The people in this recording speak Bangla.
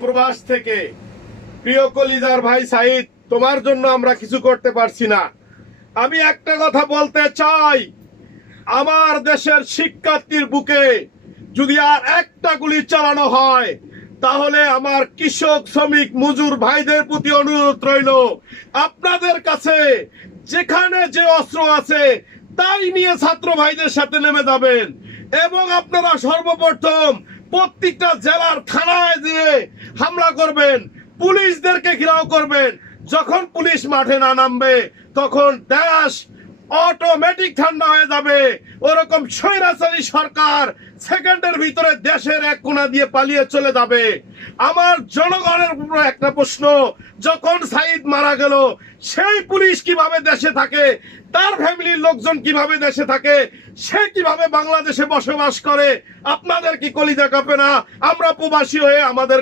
প্রবাস থেকে প্রিয় কলিজার ভাই সাইদ, তোমার জন্য আমরা কিছু করতে পারছি না। আমি একটা কথা বলতে চাই, আমার দেশের শিক্ষার্থীর বুকে যদি আর একটা গুলি চালানো হয় তাহলে আমার কৃষক, শ্রমিক, মজুর ভাইদের প্রতি অনুরোধ রইল, আপনাদের কাছে যেখানে যে অস্ত্র আছে তাই নিয়ে ছাত্র ভাইদের সাথে নেমে যাবেন এবং আপনারা সর্বপ্রথম প্রত্যেকটা জেলার থানায় দিয়ে হামলা করবেন, পুলিশদেরকে ঘেরাও করবেন। যখন পুলিশ মাঠে না নামবে তখন দেশ অটোমেটিক ঠান্ডা হয়ে যাবে। ওরকম স্বৈরাচারী সরকার সেকেন্ডের ভিতরে দেশের এক কোণা দিয়ে পালিয়ে চলে যাবে। আমার জনগণের উপর একটা প্রশ্ন, যখন সাইদ মারা গেল সেই পুলিশ কিভাবে দেশে থাকে, তার ফ্যামিলির লোকজন কিভাবে দেশে থাকে, সে কিভাবে বাংলাদেশে বসবাস করে? আপনাদের কি কলিজা কাঁপে না? আমরা প্রবাসী হয়ে আমাদের